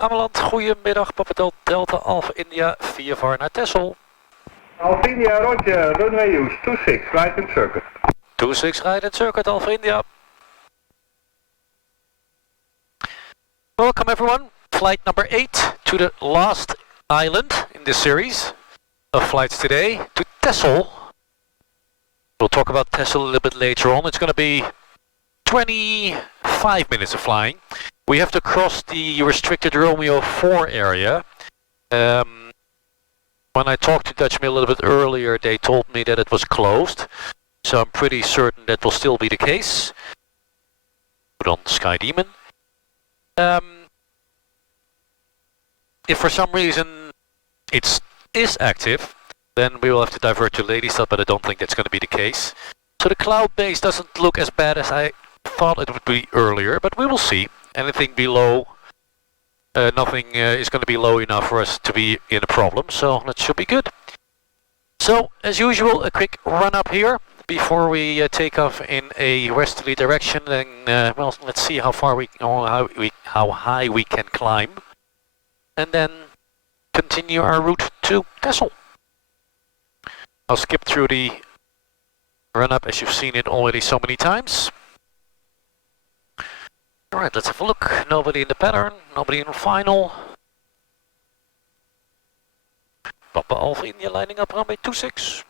Ameland, goedemiddag, Papa Delta Alpha India, VFR naar Texel. Alpha India, roger, runway use, 26, right in circuit. 26, right in circuit, Alpha India. Welcome everyone, flight number 8 to the last island in this series of flights today, to Texel. We'll talk about Texel a little bit later on. It's going to be 25 minutes of flying. We have to cross the restricted Romeo 4 area. When I talked to Dutch Mill a little bit earlier, they told me that it was closed. So I'm pretty certain that will still be the case. Put on Sky Demon. If for some reason it is active, then we will have to divert to Lelystad, but I don't think that's going to be the case. So the cloud base doesn't look as bad as I thought it would be earlier, but we will see. Anything below, nothing is going to be low enough for us to be in a problem, so that should be good. So, as usual, a quick run up here before we take off in a westerly direction, and well, let's see how far how high we can climb, and then continue our route to Texel. I'll skip through the run up as you've seen it already so many times. Alright, let's have a look. Nobody in the pattern, nobody in the final. Papa Alpha India lining up runway 26.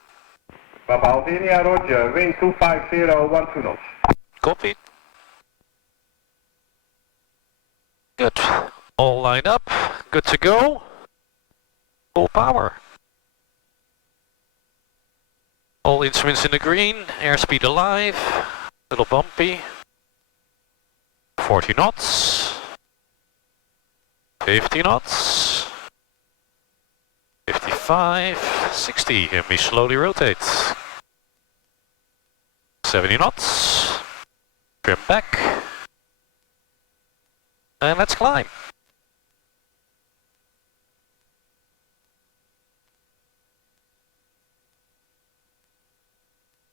Papa Alpha India, roger, wind 250, 12 knots. Copy. Good. All lined up, good to go. Full power. All instruments in the green, airspeed alive, little bumpy. 40 knots, 50 knots, 55, 60, and we slowly rotate. 70 knots, trim back, and let's climb.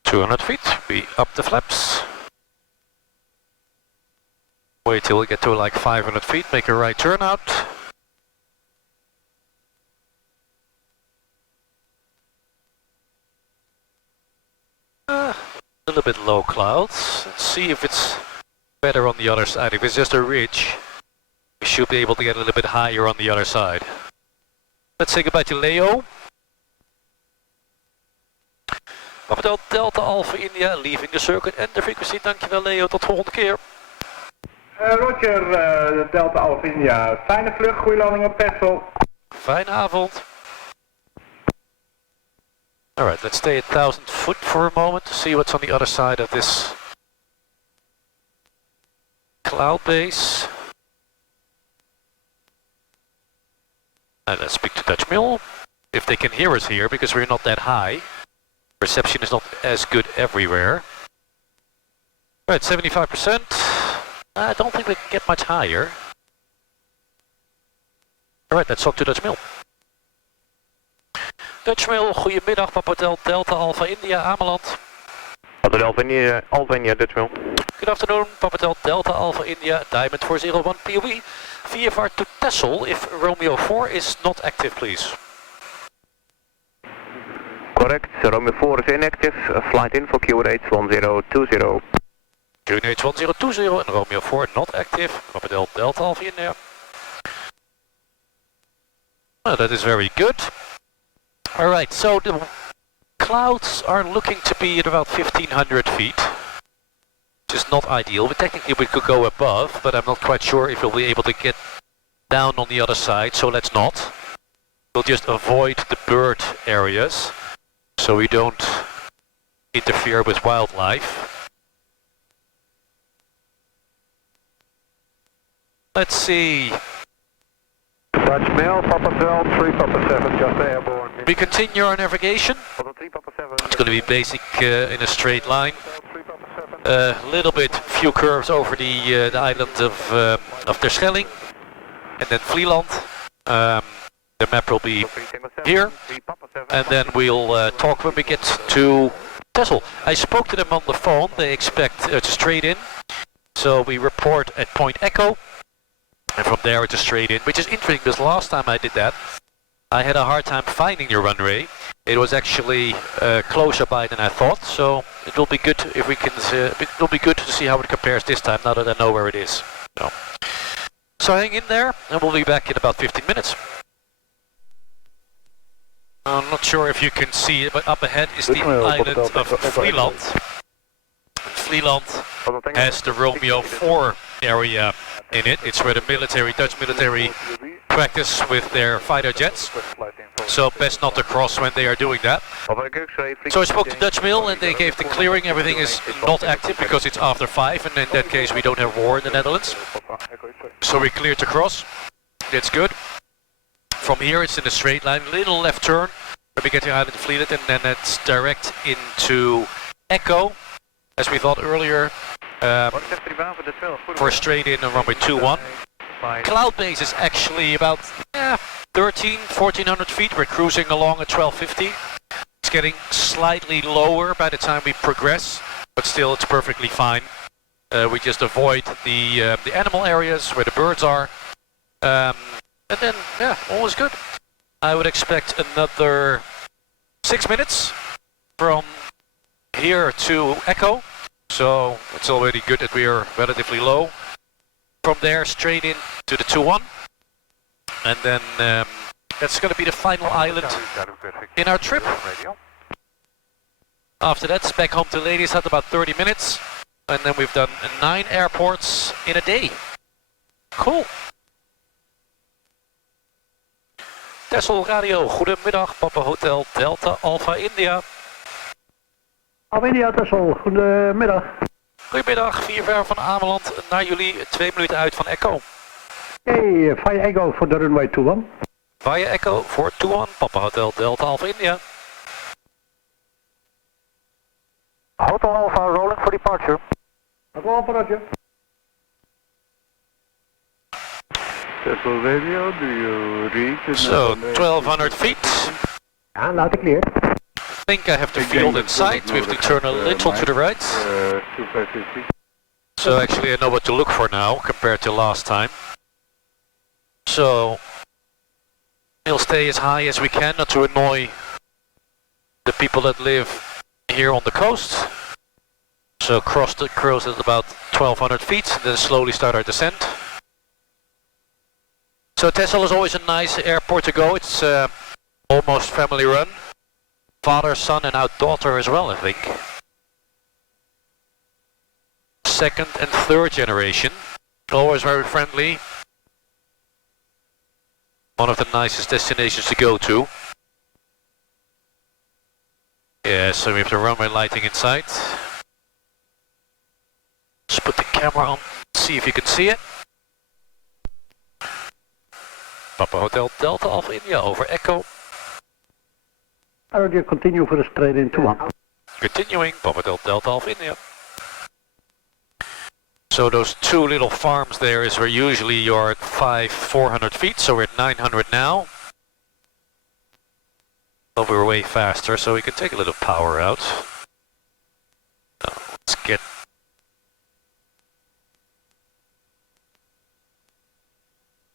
"200 feet, we up the flaps. Wait till we get to like 500 feet, make a right turn out. A little bit low clouds. Let's see if it's better on the other side. If it's just a ridge, we should be able to get a little bit higher on the other side. Let's say goodbye to Leo. Papa Delta Alpha India, leaving the circuit and the frequency. Dankjewel Leo, tot volgende keer. Roger, Delta Alpha India. Fijne vlucht, goede landing op Texel. Fijne avond. Alright, let's stay at 1000 foot for a moment to see what's on the other side of this cloud base. And let's speak to Dutch Mill, if they can hear us here, because we're not that high. Reception is not as good everywhere. Alright, 75%. I don't think we can get much higher. Alright, let's talk to Dutch Mill. Dutch Mill, goedemiddag, Papa Delta Alpha India, Ameland. Papa Delta India, Dutch Mill. Good afternoon, Papa Delta Alpha India, Diamond 401 POE. VFR to Texel, if Romeo 4 is not active, please. Correct, Romeo 4 is inactive, flight info QNH 1020. QNH 1020 and Romeo 4 not active, Papa Delta Alpha India. Oh, that is very good. Alright, so the clouds are looking to be at about 1500 feet, which is not ideal. But technically we could go above, but I'm not quite sure if we'll be able to get down on the other side, so let's not. We'll just avoid the bird areas, so we don't interfere with wildlife. Let's see. Dutch Mill, Papa Delta 3 Papa 7, just airborne. We continue our navigation. It's going to be basic in a straight line. A little bit, few curves over the island of Terschelling and then Vlieland. The map will be here, and then we'll talk when we get to Texel. I spoke to them on the phone. They expect to straight in, so we report at Point Echo. And from there it's a straight in, which is interesting because last time I did that, I had a hard time finding your runway. It was actually closer by than I thought, so it will be good if we can. It will be good to see how it compares this time now that I know where it is. So hang in there, and we'll be back in about 15 minutes. I'm not sure if you can see it, but up ahead is the island of Vlieland. Vlieland has the Romeo 4 area in it. It's where the Dutch military practice with their fighter jets. So best not to cross when they are doing that. So I spoke to Dutch Mail and they gave the clearing. Everything is not active because it's after 5, and in that case we don't have war in the Netherlands. So we cleared to cross. That's good. From here it's in a straight line, little left turn where we get to island of Vlieland, and then it's direct into Echo, as we thought earlier, for a straight in on runway 21. Cloud base is actually about 1400 feet. We're cruising along at 1250. It's getting slightly lower by the time we progress, but still it's perfectly fine. We just avoid the animal areas where the birds are. And then, all is good. I would expect another 6 minutes from here to Echo. So it's already good that we are relatively low. From there, straight in to the 2-1. And then that's going to be the final island in our trip. After that, it's back home to Lelystad, about 30 minutes. And then we've done 9 airports in a day. Cool. Texel Radio, goedemiddag, Papa Hotel Delta Alpha India. Alpha India, Texel, goedemiddag. Goedemiddag, VFR van Ameland naar jullie, 2 minuten uit van Echo. Hey, via Echo voor de runway 21. Via Echo voor 21, Papa Hotel Delta Alpha India. Hotel Alpha, rolling for departure. Hotel Alpha, roger. Texel Radio, do you reach? So, 1200 feet. Ja, laat ik clear. I think I have the field in sight. We have to turn a little to the right. So actually I know what to look for now compared to last time. So we'll stay as high as we can, not to annoy the people that live here on the coast. So cross at about 1200 feet, and then slowly start our descent. So Texel is always a nice airport to go. It's almost family run. Father, son and now daughter as well, I think. 2nd and 3rd generation. Always very friendly. One of the nicest destinations to go to. Yeah, so we have the runway lighting inside. Just put the camera on, see if you can see it. Papa Hotel Delta Alpha India over Echo. Roger, continue for the straight in 21. Continuing, Papa Hotel Delta Alpha India. So those 2 little farms there is where usually you're at 400 feet, so we're at 900 now. But we're way faster, so we can take a little power out. Now, let's get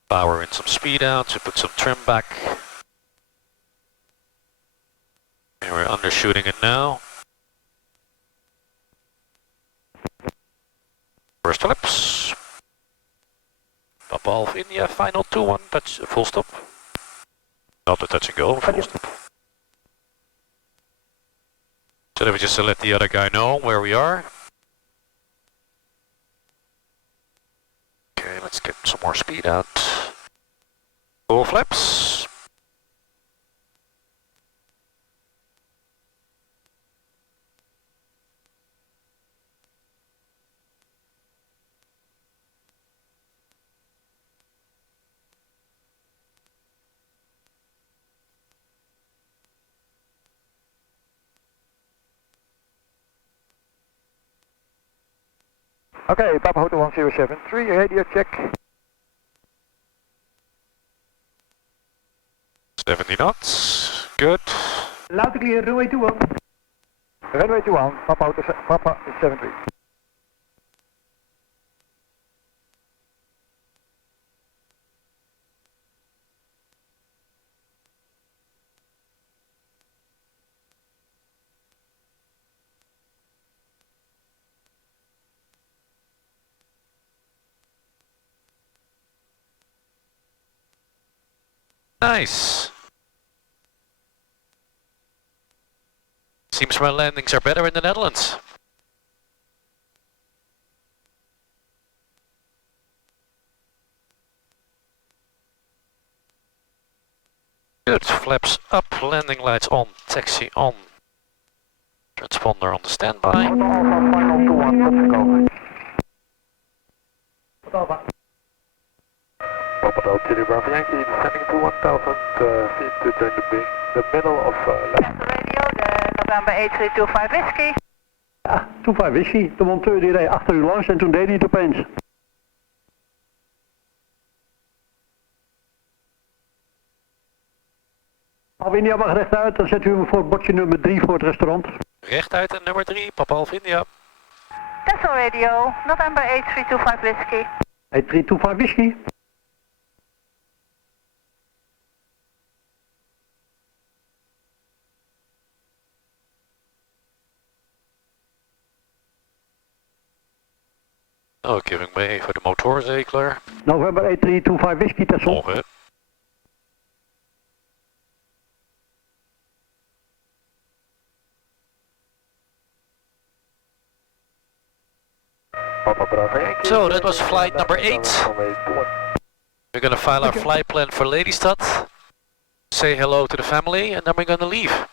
power and some speed out to put some trim back. And we're undershooting it now. First flaps. Papa Alpha India, final 2-1, touch, full stop. Not a touch and go, full stop. So then we just let the other guy know where we are. Okay, let's get some more speed out. Full flaps. Okay, Papa Hotel 1073, radio check. 70 knots, good. Loud and clear, runway 21. Runway 21, Papa Hotel, Papa 73. Nice. Seems my landings are better in the Netherlands. Good, flaps up, landing lights on, taxi on. Transponder on the standby. Alpha, final 2-1, let's go. Alpha. Papa Delta Bravo Yankee, descending to 1000 feet to join the middle of left. Radio, de November 8325 Whiskey. Ja, 25 Whiskey. De monteur die reed achter u langs en toen deed hij het opeens. Papa India mag rechtuit, dan zet u hem voor bordje nummer 3 voor het restaurant. Rechtuit en nummer 3, Papa Alpha India. Texel Radio, November 8325 Whiskey. 8325 Whiskey. Oh, giving way voor de motorzekelaar. November 8325 Whiskey, Texel. Morgen. Papa Bravo Yankee. So that was flight number 8. We're gonna file our flight plan for Lelystad, say hello to the family, and then we're gonna leave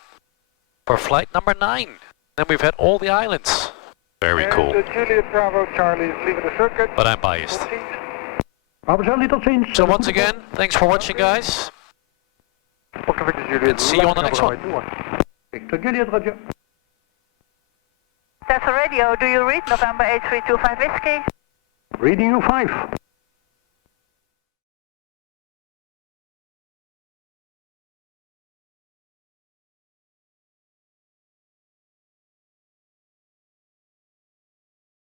for flight number 9. Then we've had all the islands. Very cool. Juliet Bravo Charlie is leaving the circuit. But I'm biased. Papa Charlie, tot ziens. So once again, thanks for watching, guys. And see you on the next one. Victor Juliet, Roger. Texel Radio, do you read November 8325 Whiskey? Reading you 5.